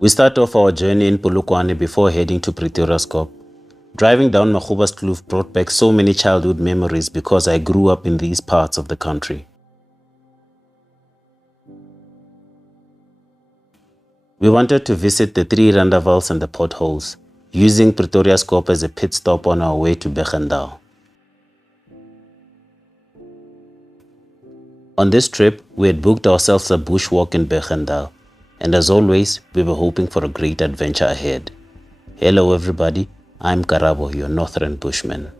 We start off our journey in Polokwane before heading to Pretoria Skop. Driving down Maguba's Kloof brought back so many childhood memories because I grew up in these parts of the country. We wanted to visit the three randavals and the potholes, using Pretoria Skop as a pit stop on our way to Berg-En-Dal. On this trip, we had booked ourselves a bushwalk in Berg-En-Dal, and as always, we were hoping for a great adventure ahead. Hello everybody, I'm Karabo, your northern bushman.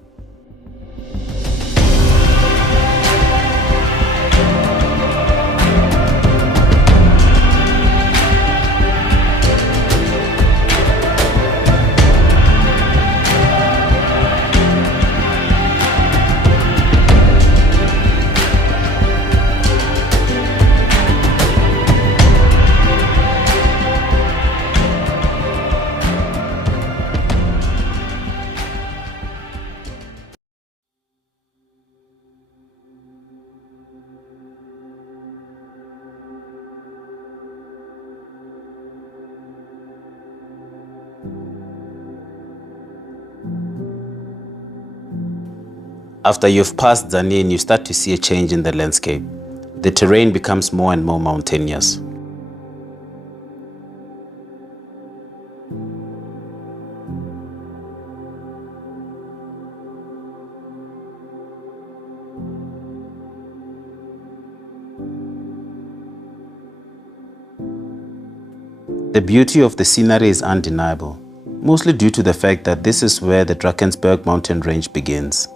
After you've passed Tzaneen, you start to see a change in the landscape. The terrain becomes more and more mountainous. The beauty of the scenery is undeniable, mostly due to the fact that this is where the Drakensberg mountain range begins.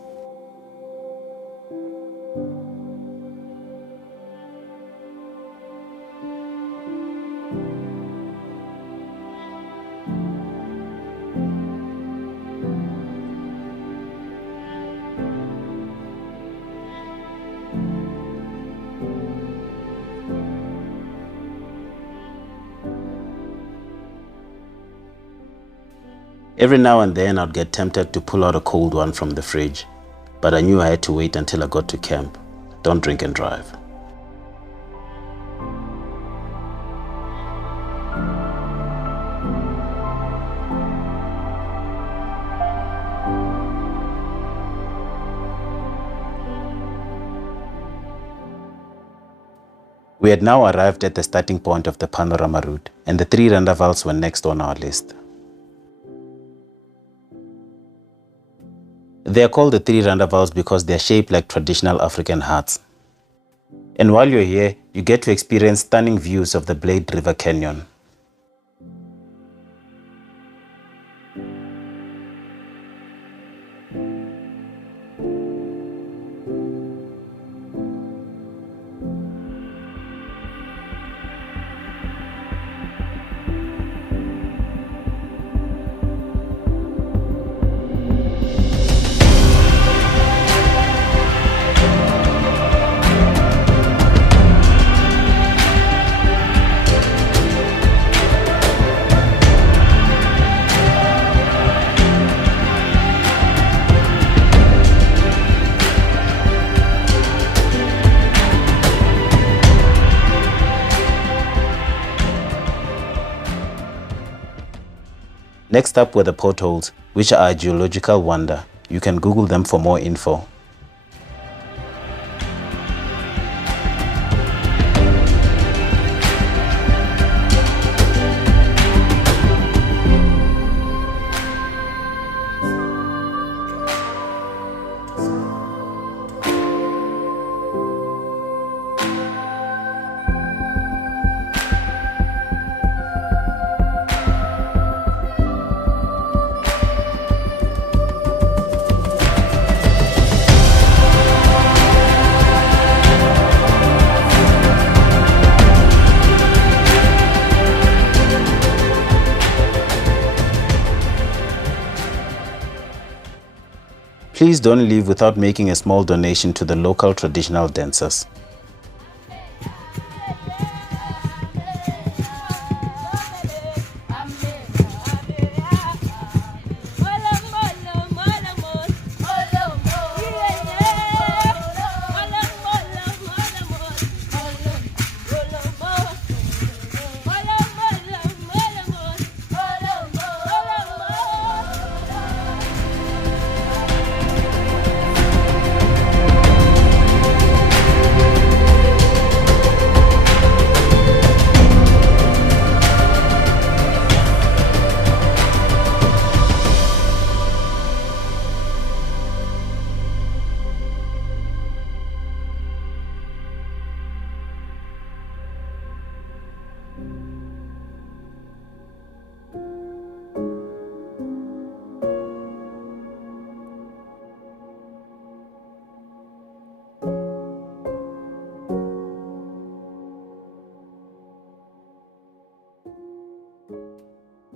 Every now and then I'd get tempted to pull out a cold one from the fridge, but I knew I had to wait until I got to camp. Don't drink and drive. We had now arrived at the starting point of the panorama route, and the three randavals were next on our list. They are called the three randavals because they are shaped like traditional African huts. And while you're here, you get to experience stunning views of the Blade River Canyon. Next up were the potholes, which are a geological wonder. You can Google them for more info. Please don't leave without making a small donation to the local traditional dancers.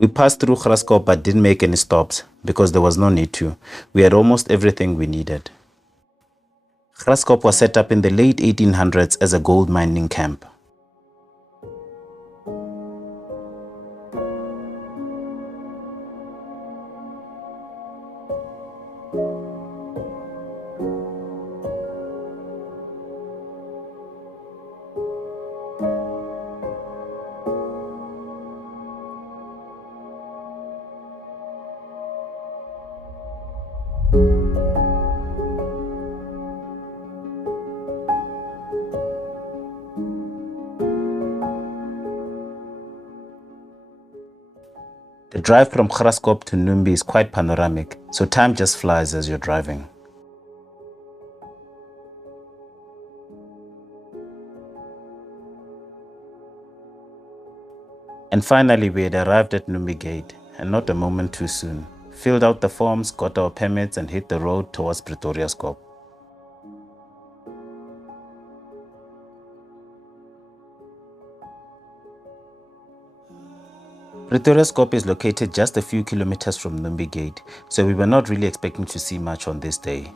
We passed through Graskop but didn't make any stops because there was no need to. We had almost everything we needed. Graskop was set up in the late 1800s as a gold mining camp. The drive from Graskop to Numbi is quite panoramic, so time just flies as you're driving. And finally we had arrived at Numbi Gate, and not a moment too soon. Filled out the forms, got our permits and hit the road towards Pretoria Skop. Pretoria Skop is located just a few kilometers from Numbi Gate, so we were not really expecting to see much on this day.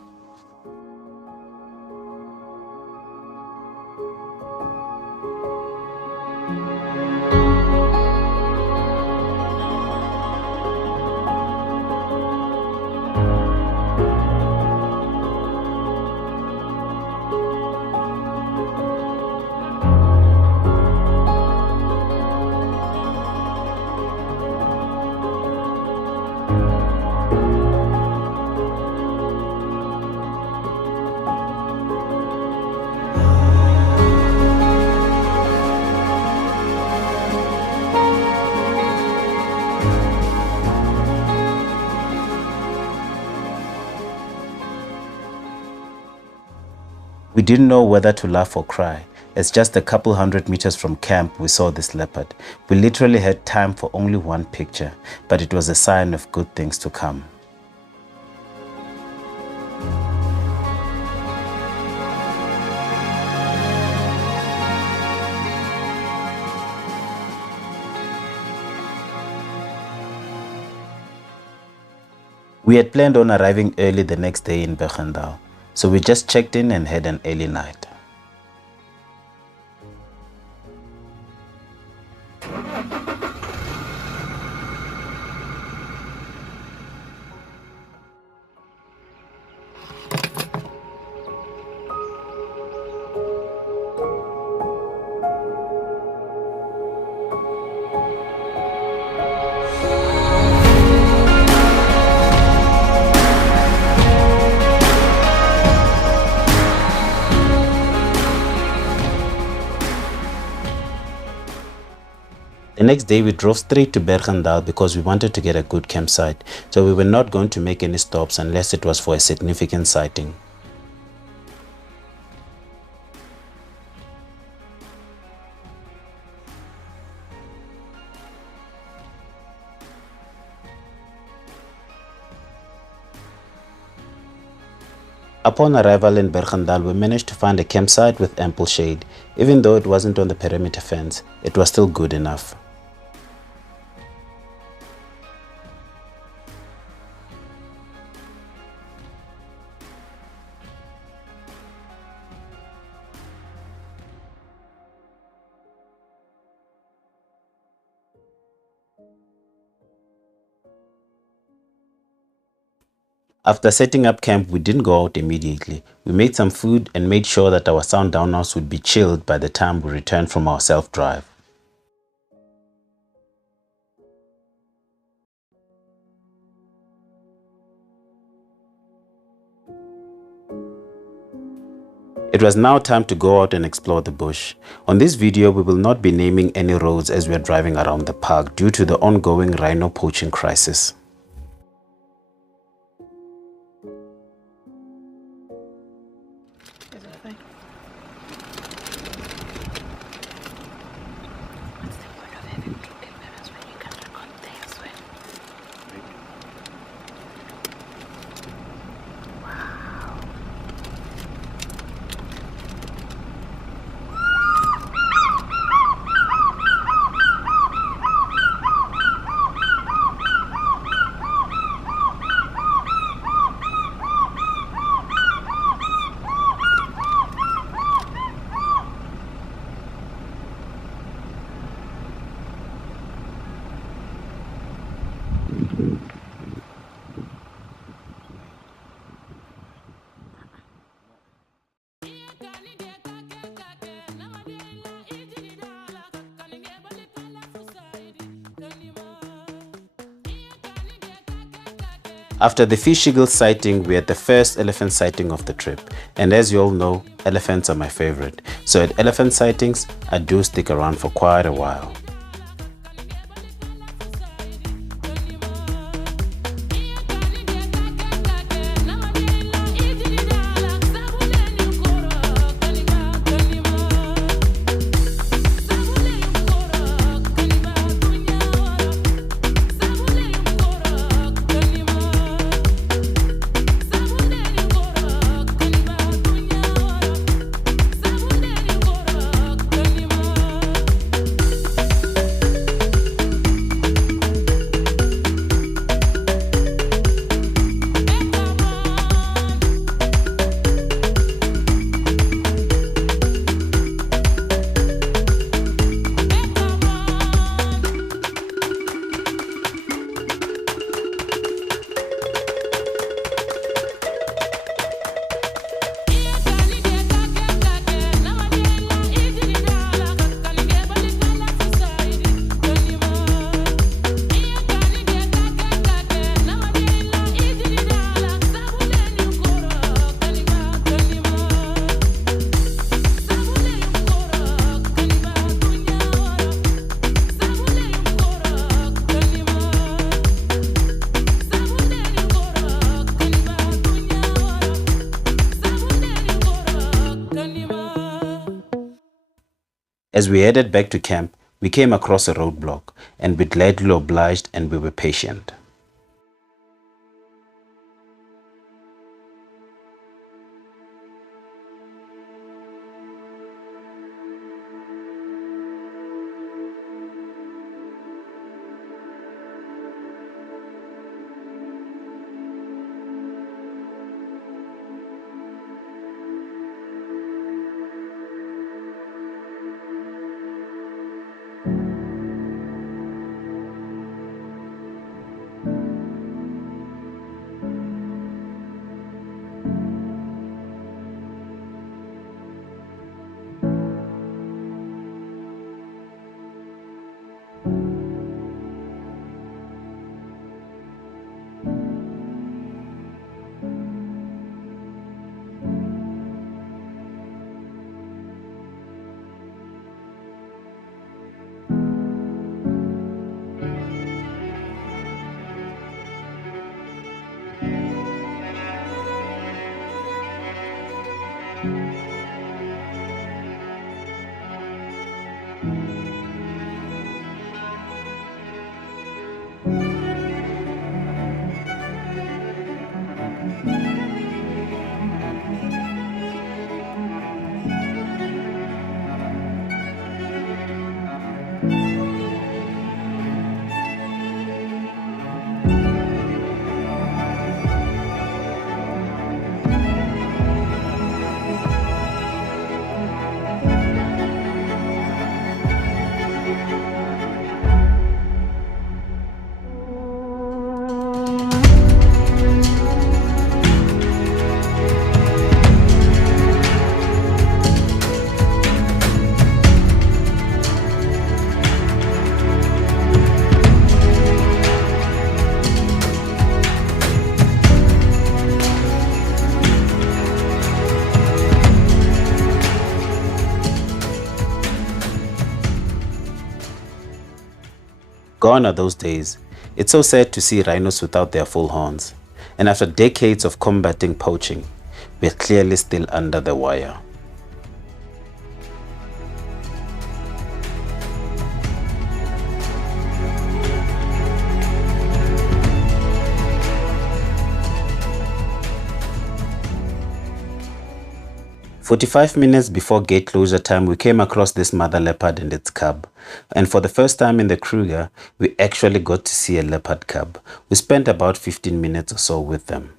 We didn't know whether to laugh or cry, as just a couple hundred meters from camp we saw this leopard. We literally had time for only one picture, but it was a sign of good things to come. We had planned on arriving early the next day in Berg-En-Dal, so we just checked in and had an early night. The next day we drove straight to Berg-En-Dal because we wanted to get a good campsite, so we were not going to make any stops unless it was for a significant sighting. Upon arrival in Berg-En-Dal, we managed to find a campsite with ample shade. Even though it wasn't on the perimeter fence, it was still good enough. After setting up camp, we didn't go out immediately. We made some food and made sure that our sound downhouse would be chilled by the time we returned from our self-drive. It was now time to go out and explore the bush. On this video, we will not be naming any roads as we are driving around the park due to the ongoing rhino poaching crisis. After the fish eagle sighting, we had the first elephant sighting of the trip, and as you all know, elephants are my favorite, so at elephant sightings, I do stick around for quite a while. As we headed back to camp, we came across a roadblock, and we gladly obliged and we were patient. Gone are those days. It's so sad to see rhinos without their full horns. And after decades of combating poaching, we're clearly still under the wire. "45 minutes before gate closure time, we came across this mother leopard and its cub. And for the first time in the Kruger, we actually got to see a leopard cub. We spent about 15 minutes or so with them.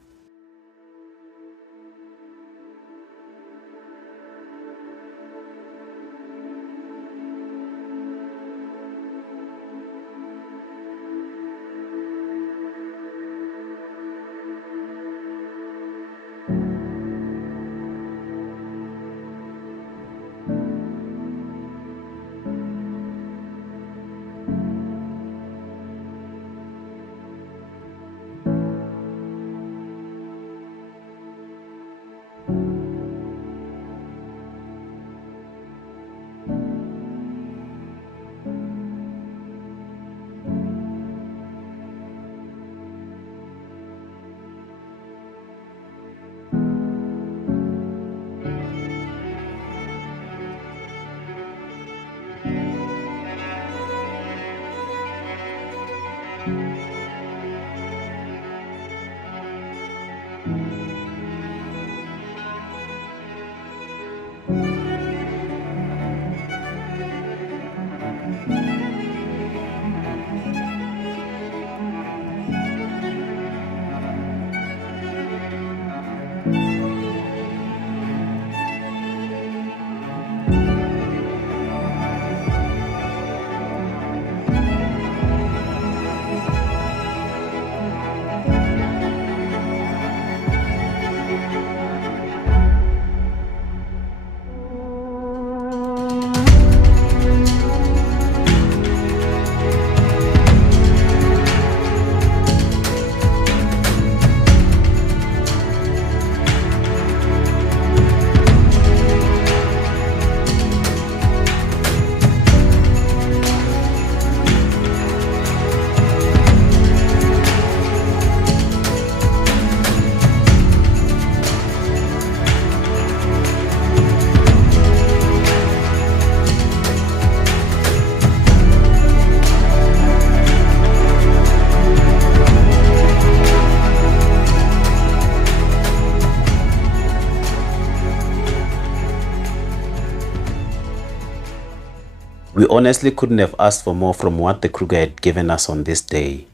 We honestly couldn't have asked for more from what the Kruger had given us on this day.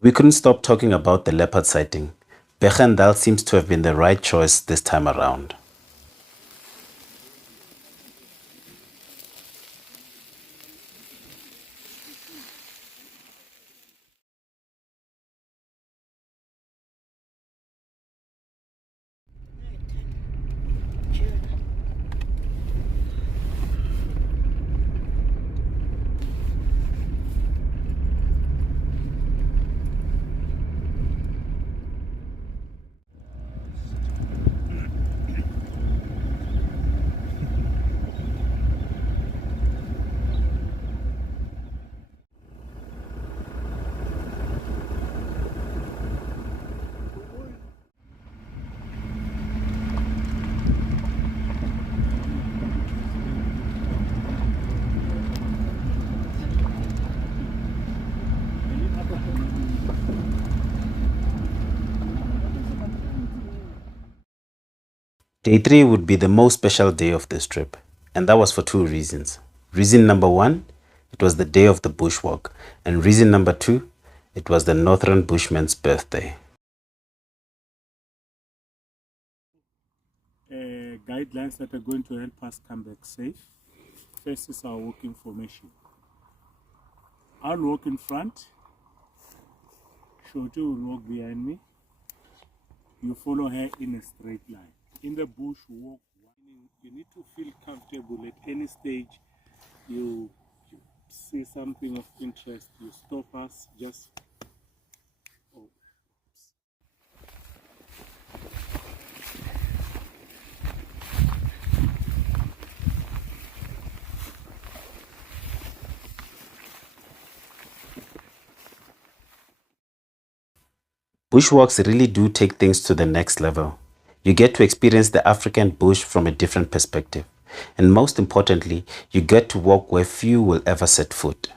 We couldn't stop talking about the leopard sighting. Berg-En-Dal seems to have been the right choice this time around. Day 3 would be the most special day of this trip, and that was for two reasons. Reason number 1, it was the day of the bushwalk, and reason number 2, it was the Northern Bushman's birthday. Guidelines that are going to help us come back safe. First is our walking formation. I'll walk in front, Shorty will walk behind me. You follow her in a straight line. In the bush, walk. You need to feel comfortable at any stage. You see something of interest, you stop us, just Bushwalks really do take things to the next level. You get to experience the African bush from a different perspective. And most importantly, you get to walk where few will ever set foot.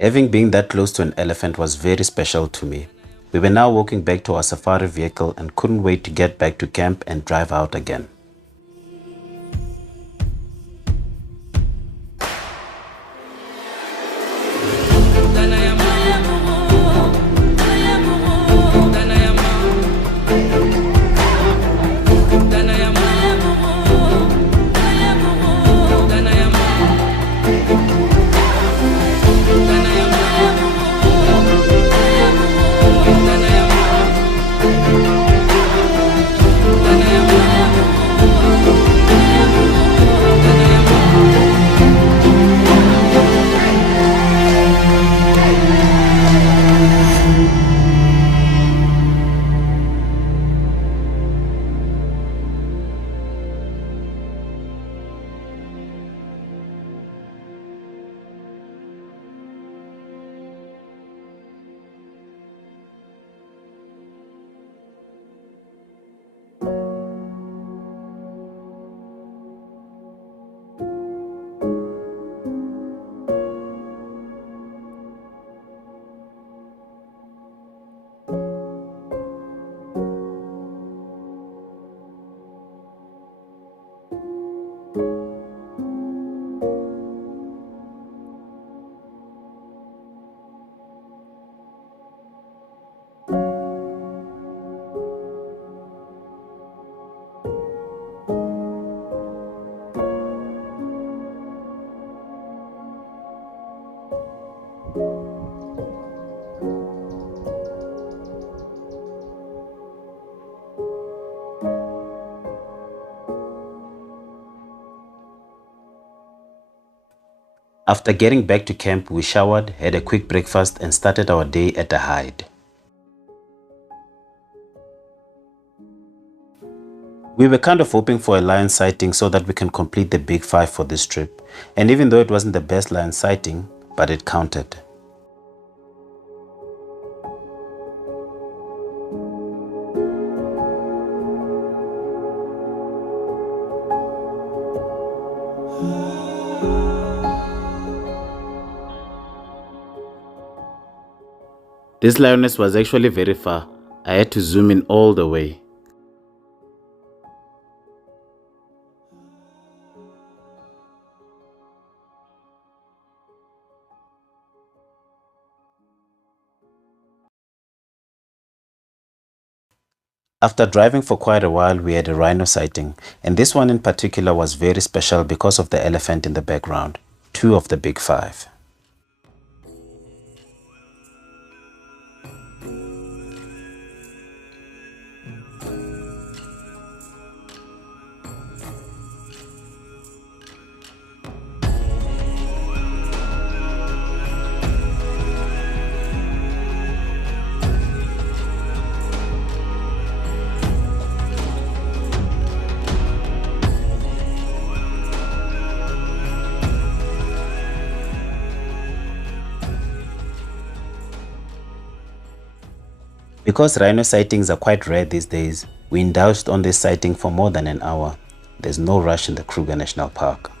Having been that close to an elephant was very special to me. We were now walking back to our safari vehicle and couldn't wait to get back to camp and drive out again. After getting back to camp, we showered, had a quick breakfast and started our day at the hide. We were kind of hoping for a lion sighting so that we can complete the big 5 for this trip, and even though it wasn't the best lion sighting, but it counted. This lioness was actually very far. I had to zoom in all the way. After driving for quite a while, we had a rhino sighting, and this one in particular was very special because of the elephant in the background, 2 of the big 5. Because rhino sightings are quite rare these days, we indulged on this sighting for more than an hour. There's no rush in the Kruger National Park.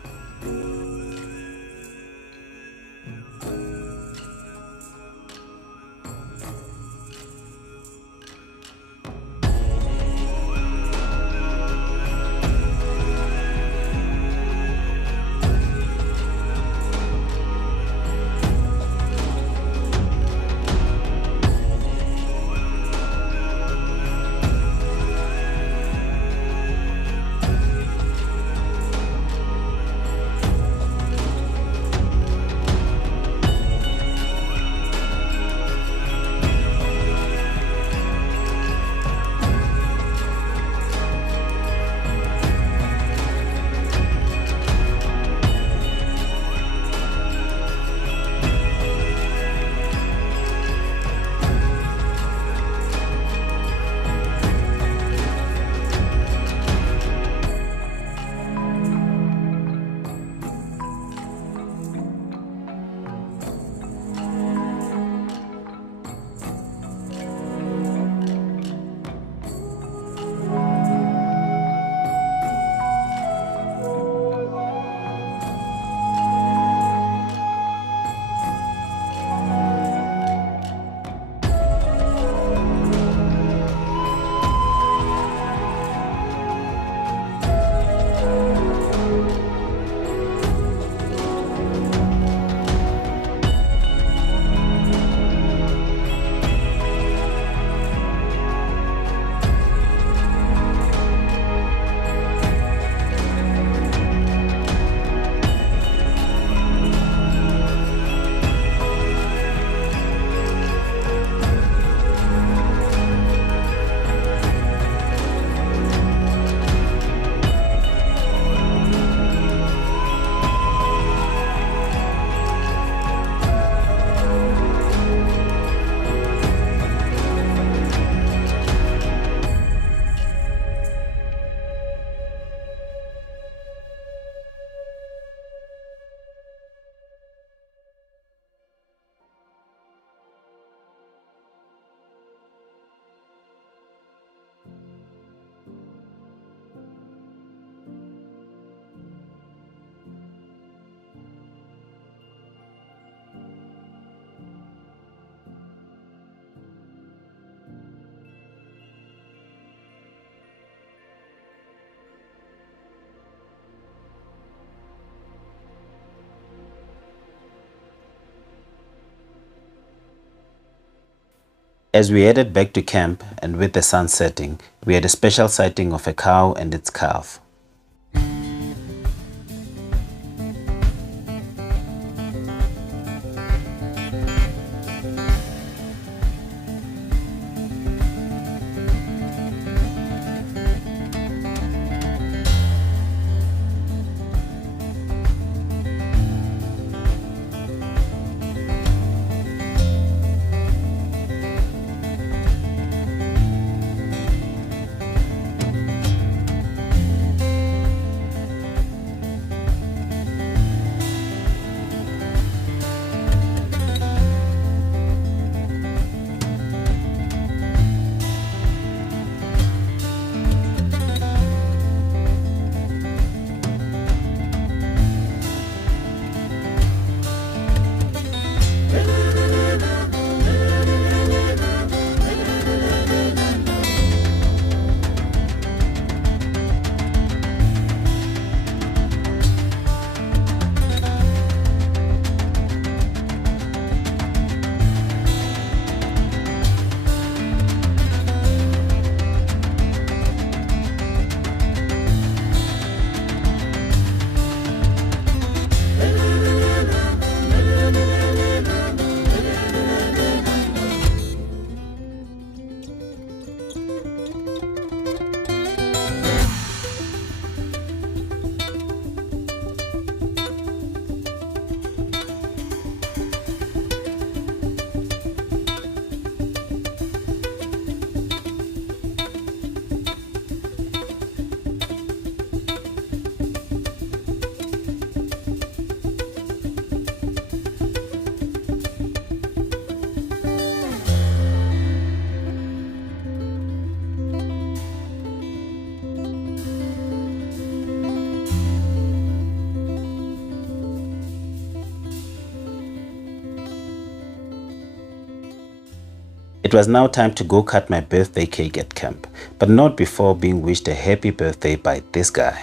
As we headed back to camp and with the sun setting, we had a special sighting of a cow and its calf. It was now time to go cut my birthday cake at camp, but not before being wished a happy birthday by this guy.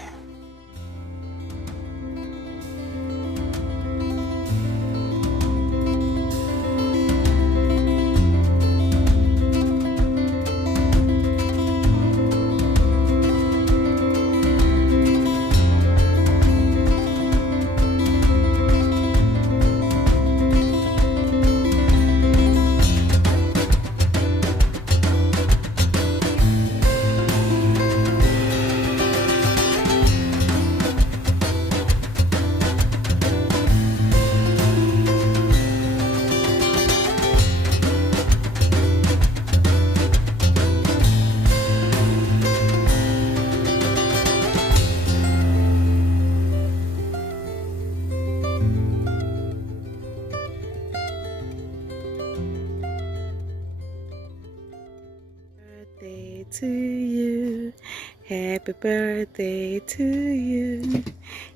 Birthday to you. Happy birthday to you.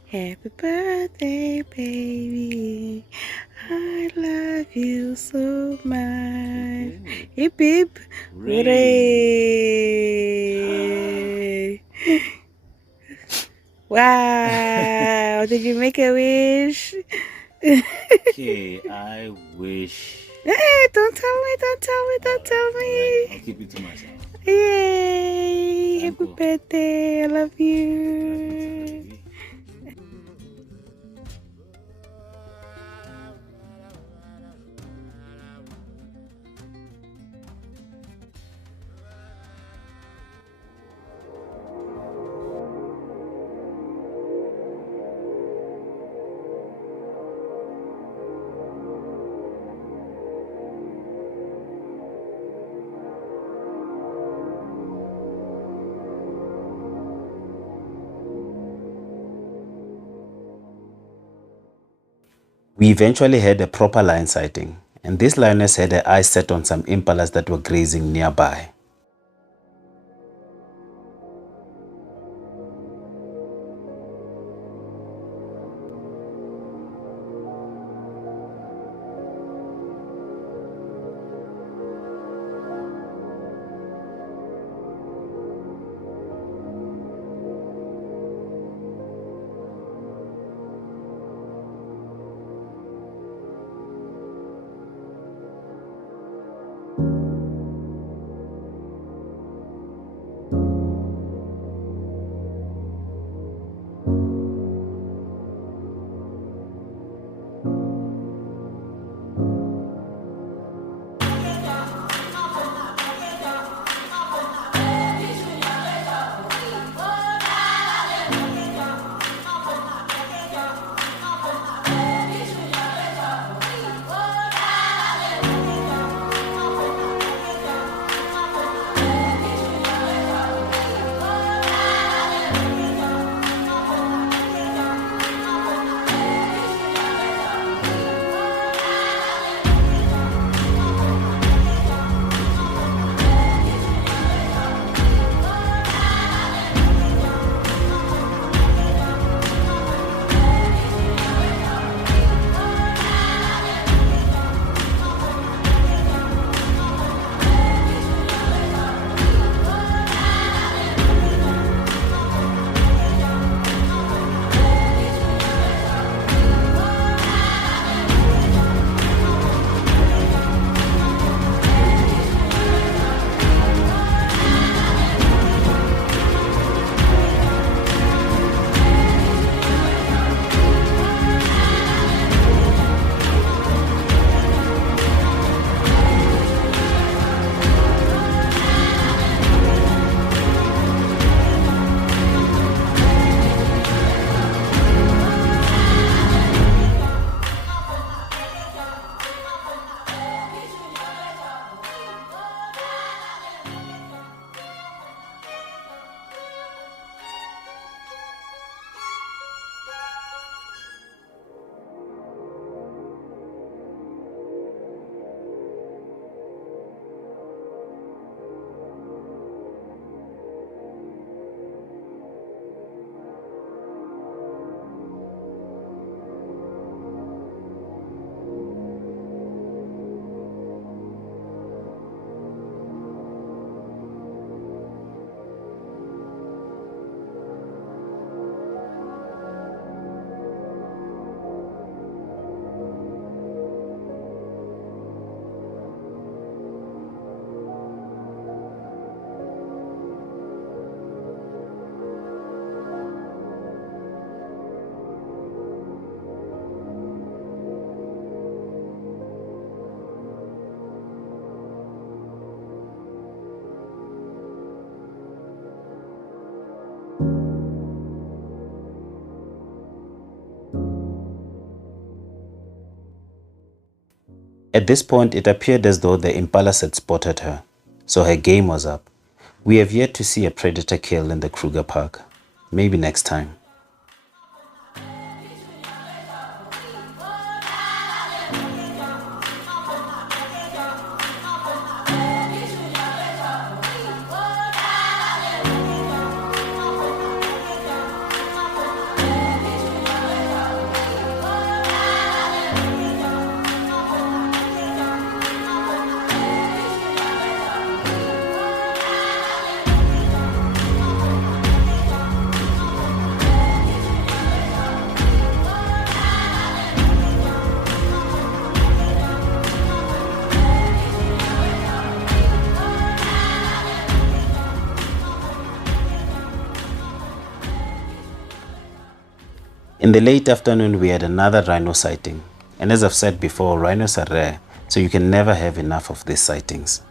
Happy birthday, baby. I love you so much. Hip hip. Hooray. Wow. Did you make a wish? Okay, I wish. Hey, don't tell me, don't tell me, don't tell me. I'll keep it to myself. Yay! Happy Uncle. birthday! I love you. We eventually had a proper lion sighting, and this lioness had her eyes set on some impalas that were grazing nearby. At this point, it appeared as though the impalas had spotted her, so her game was up. We have yet to see a predator kill in the Kruger Park. Maybe next time. In the late afternoon, we had another rhino sighting. And as I've said before, rhinos are rare, so you can never have enough of these sightings.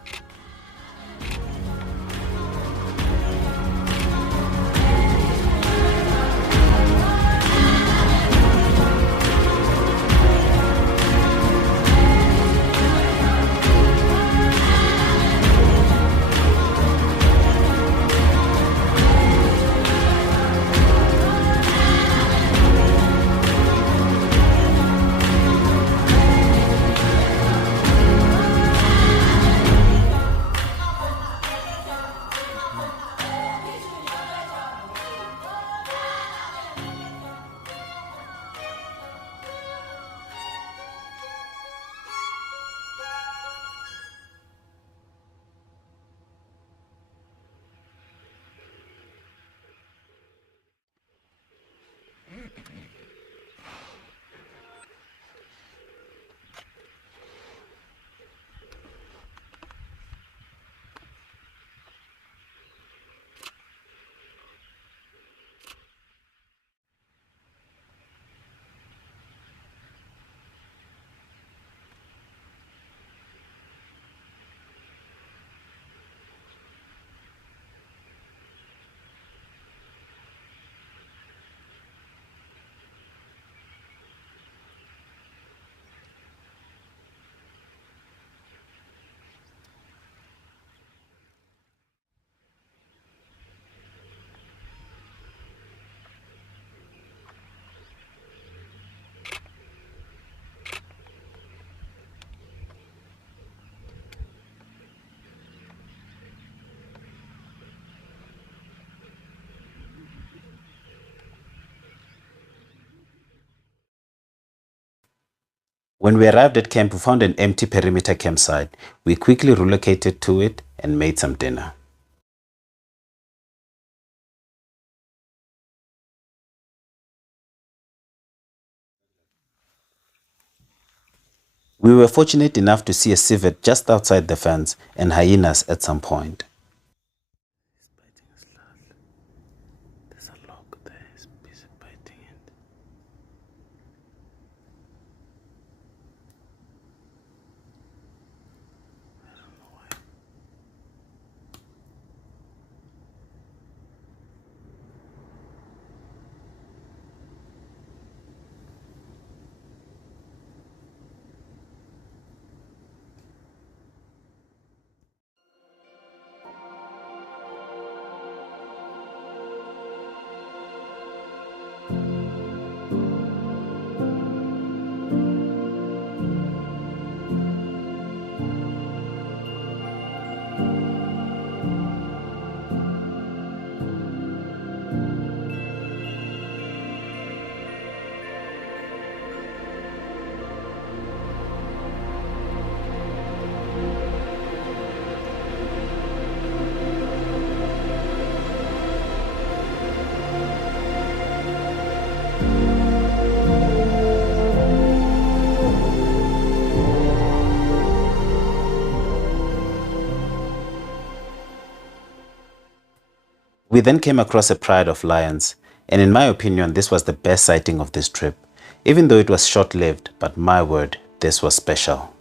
When we arrived at camp, we found an empty perimeter campsite. We quickly relocated to it and made some dinner. We were fortunate enough to see a civet just outside the fence and hyenas at some point. There's a log there, he's busy biting it. I don't know why. We then came across a pride of lions, and in my opinion, this was the best sighting of this trip, even though it was short-lived, but my word, this was special.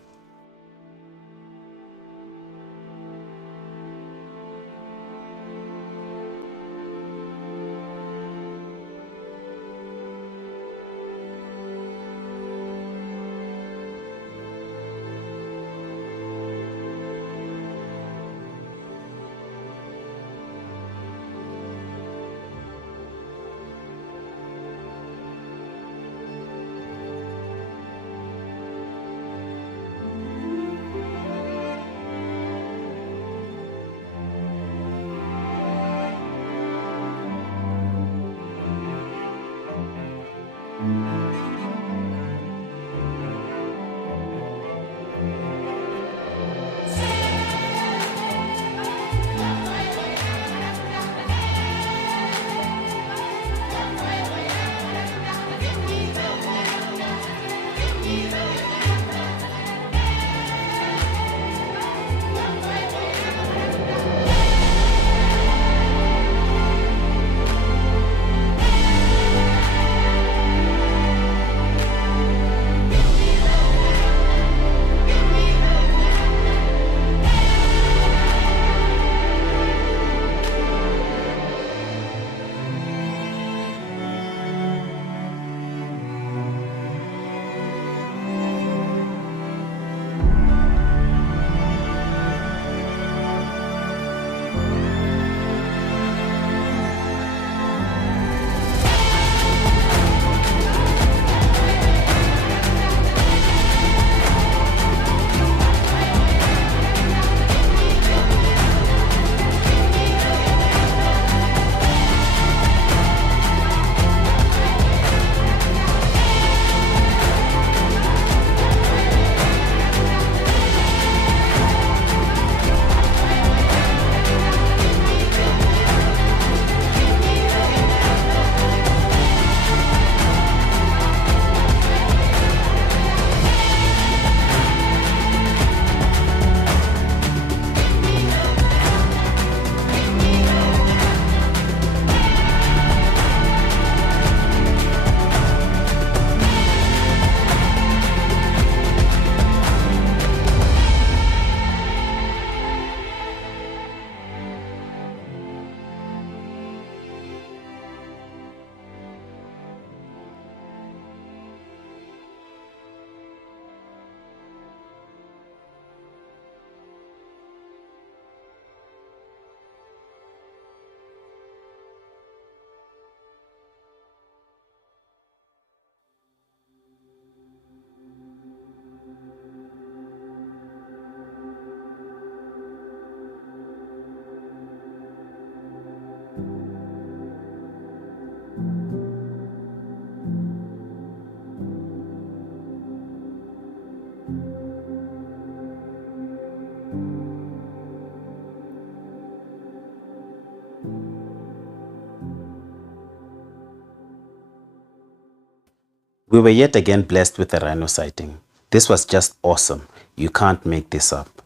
We were yet again blessed with a rhino sighting. This was just awesome. You can't make this up.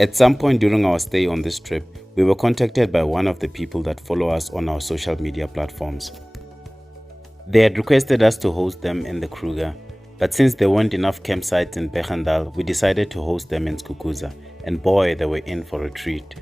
At some point during our stay on this trip, we were contacted by one of the people that follow us on our social media platforms. They had requested us to host them in the Kruger, but since there weren't enough campsites in Berg-En-Dal, we decided to host them in Kruger, and boy, they were in for a treat.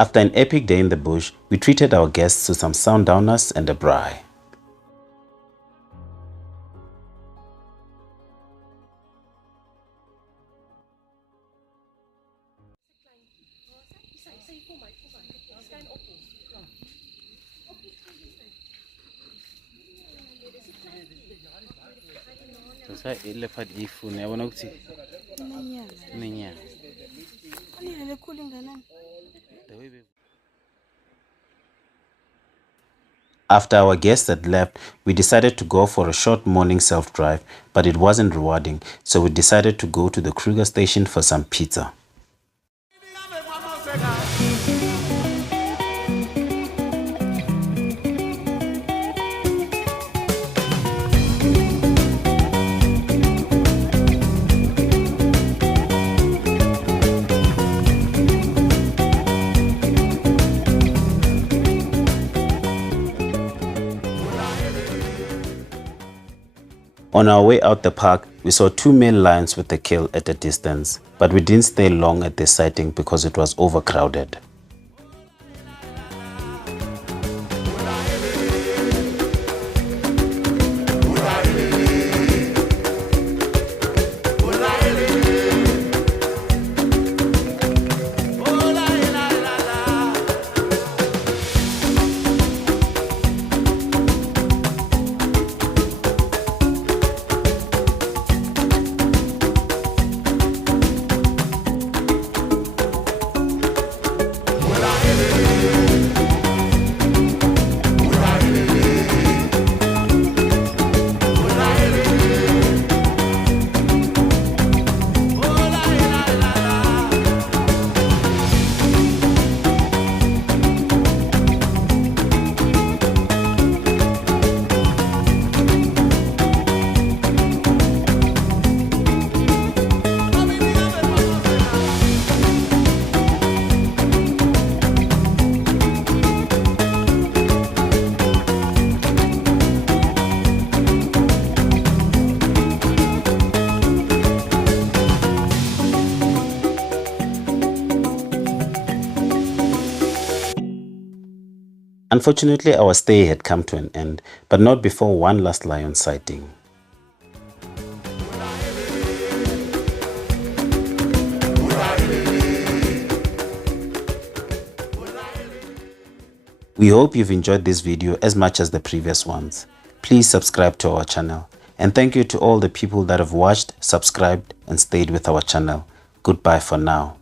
After an epic day in the bush, we treated our guests to some sundowners and a braai. After our guests had left, we decided to go for a short morning self-drive, but it wasn't rewarding, so we decided to go to the Kruger station for some pizza. On our way out the park, we saw two male lions with a kill at a distance, but we didn't stay long at this sighting because it was overcrowded. Unfortunately, our stay had come to an end, but not before one last lion sighting. We hope you've enjoyed this video as much as the previous ones. Please subscribe to our channel. And thank you to all the people that have watched, subscribed, and stayed with our channel. Goodbye for now.